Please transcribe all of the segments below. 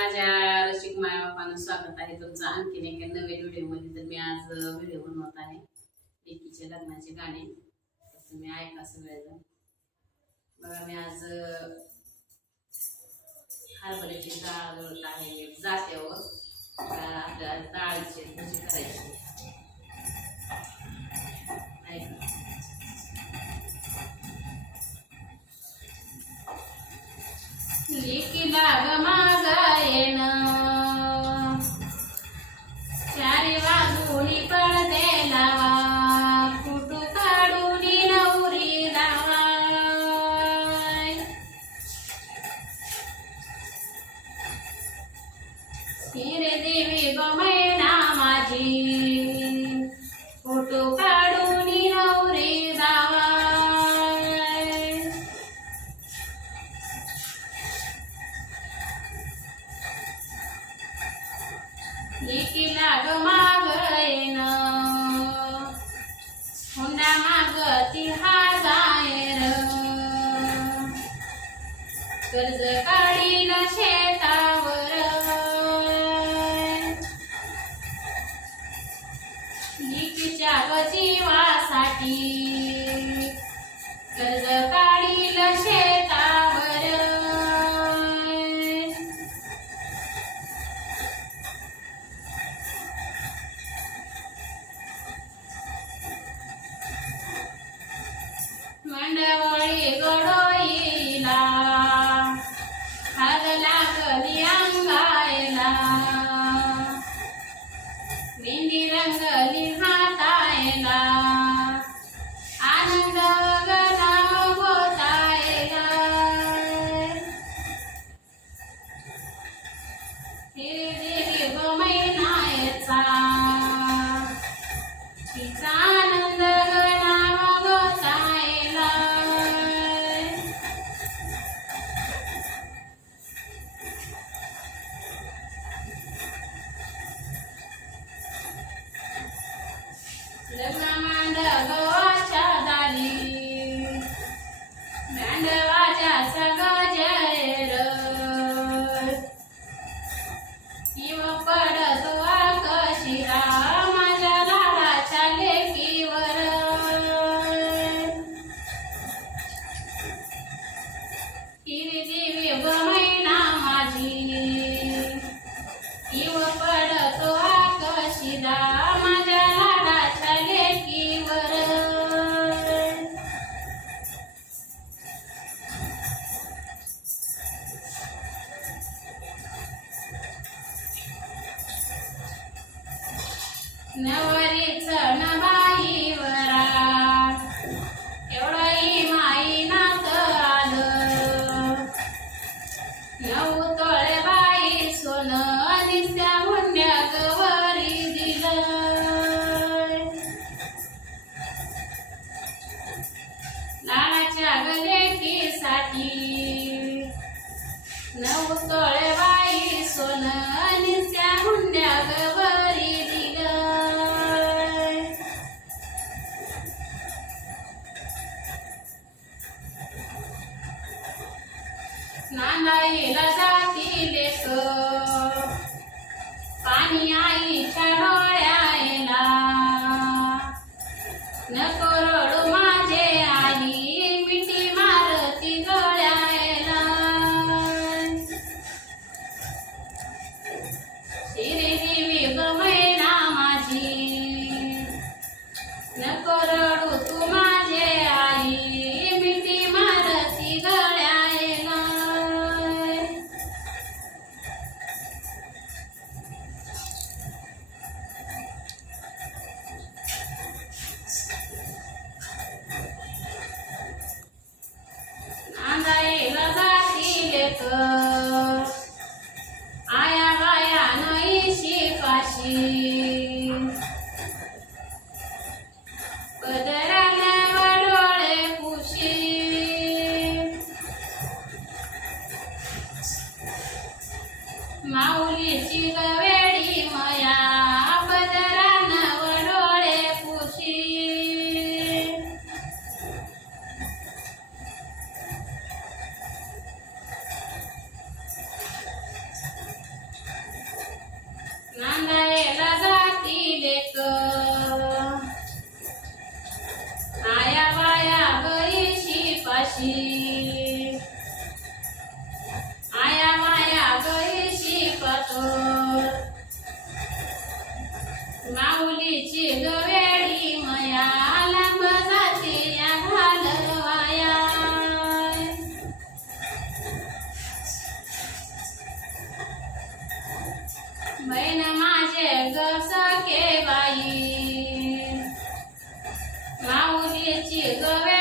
माझ्या रसिक मायाबापानं स्वागत आहे तुमचं. आणखीन एका नवीन व्हिडिओमध्ये तर मी आज व्हिडिओ बनवत आहे. एकीचे लग्नाचे गाणे. तुम्ही ऐका सगळ्याजण बघा मी आज हरभऱ्याची डाळ आहे. जात्यावर. आपल्याला डाळीची करायची. काढीन शेतावर नीतीच्या जीवासाठी नवरीच नवा स्नानायला जातील पाणी नको रडू बहीण माझे गसके बाई. माऊलीची गवे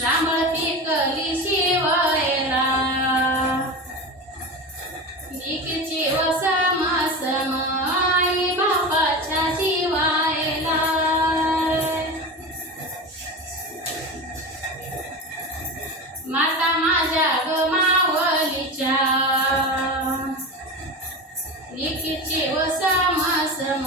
जांभळ पिकली शिवायला. निकीची वसम सम आई बापाच्या शिवायला माता माझ्या गमावलीच्या निकीची वसम सम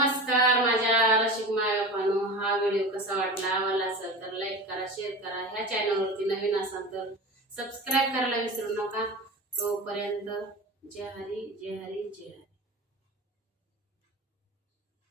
नमस्कार माझ्या रसिक मायापानो हा व्हिडिओ कसा वाटला? आवडला असेल तर लाईक करा शेअर करा. ह्या चॅनलवरती नवीन असाल तर सबस्क्राईब करायला विसरू नका. तोपर्यंत जय हरी जय हरी जय हरी.